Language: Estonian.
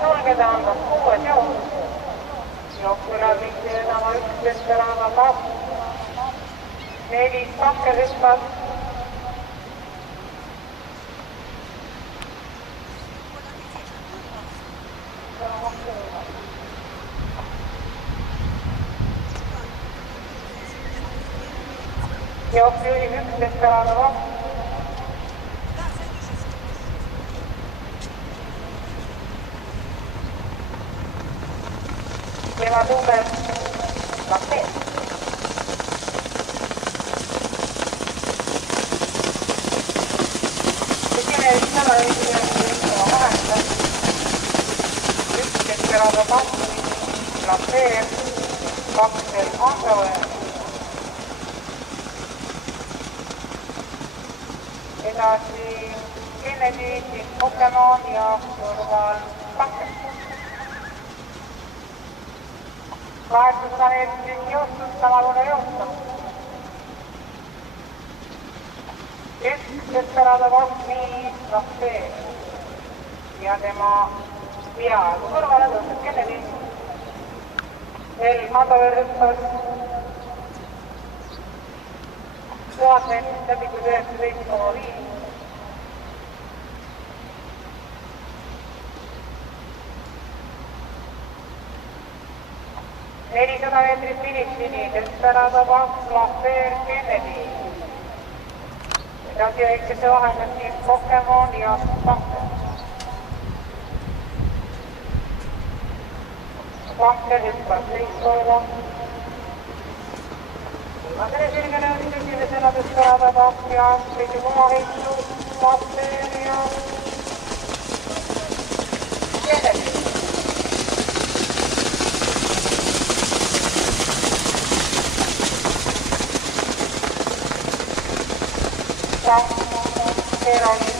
sulgeda on kas 6 jook. Jookkuraviti enama 11 tänava kaks. 4 pakkerhüppas. Jooksu juhib 11 tänava kaks. Tema number 2. Esimene viisama esimene 1,8. 11 tänava kaks. Lapeer. 2 Angaväe. Edasi Kennedy, siis Pokemon ja kõrval Pakker. 800 meetrit joostud, samalune joosta. Keskselt pärada 25 Lapeer ja tema peaaegu kõrvale tõuseb Kennedy. Veel Angaväe hüppas 1000 meetrit läbitud 19,5. Nelisada meetrit finišini, Keskpärada 2, Lapeer, Kennedy. Edasi väikese vahega siis Pokemon ja Pakker. Pakker hüppas teistkohale. Viimasele sirge nõudis esimesena Keskpärada 2 ja teise kumaveitu Lapeer ja Kennedy. Keerolli